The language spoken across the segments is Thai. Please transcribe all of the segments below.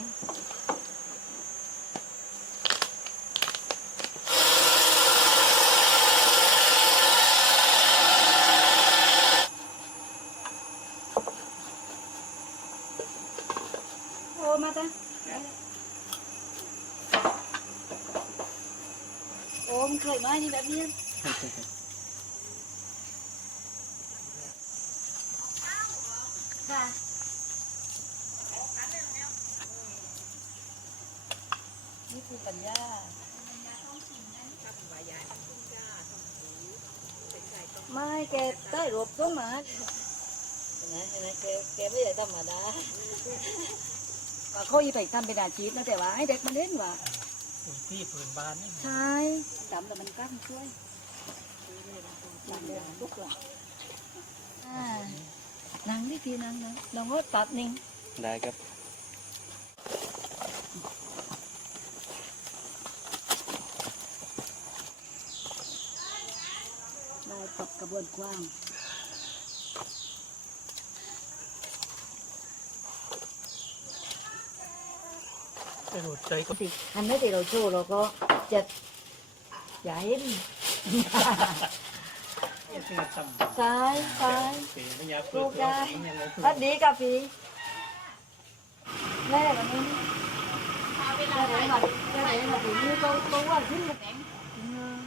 งโอ้มาจ้ะโอ้มนเคยมา นี่แบบนี้ค่ะนี่คือปัญญาไม่แกใต้รบก็มาเห็นไหมเห็นไหมแกแกไม่ได้ธรรมดาว่าเขาอีไปทำเป็นอาชีพนะแต่ว่าให้เด็กมันเล่นว่าปุ๋ยที่ปืนบานนี่ใช่จำแต่มันกล้ามช่วยจำเลยทุกหลังอ่านั่งที่ทีนั่งนะลองว่าตัดนิ่งได้ครับ ได้ปรับ กระบวนกว้างจะหลุดใจก็สิอันนี้ที่เราโชว์เราก็จะอย่าเห็นไม่ใช่ต่ำซ้ายซ้ายเสียไม่อยากเปิดตัวเองเนี่ยเลยสวัสดีกับพี่แม่วันนี้แม่ไหนมาแม่ไหนมาถึงนี่ก็ก็ว่าขึ้นมาอืม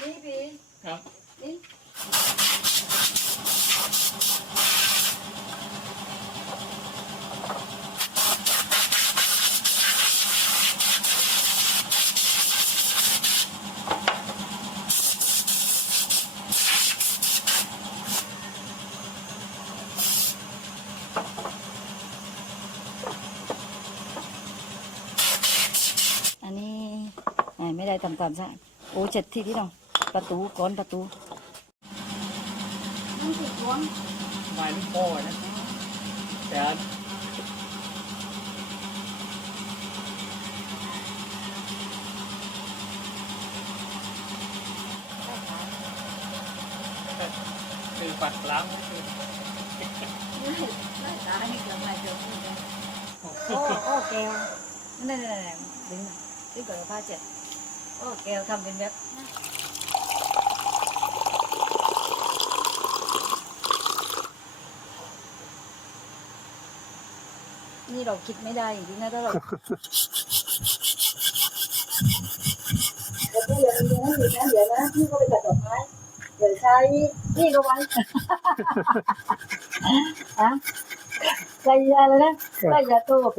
นี่พี่ ครับ นี่ อันนี้อ่าไม่ได้ทำความสะอาดโอ้เจ็ดที่ที่น้องประตูก้อนประตูนั่นสิก้อนไม้ลูกโป่นะแต่อันคือปัดล้าง โอ้โอ้แก้วนั่นนั่นนั่นดึงดึงก่อนผ้าเจ็ดโอ้แก้วทำเป็นแบบนี่เราคิดไม่ได้จริงนะถ้าเราเดี๋ยวพี่อย่าเดี๋ยวนะเดี๋ยวนะพี่ก็ไปตัดดอกไม้เดี๋ยวใช้ นี่ก็ไว้อะใส่ยาเลยนะใส่ยาโตเ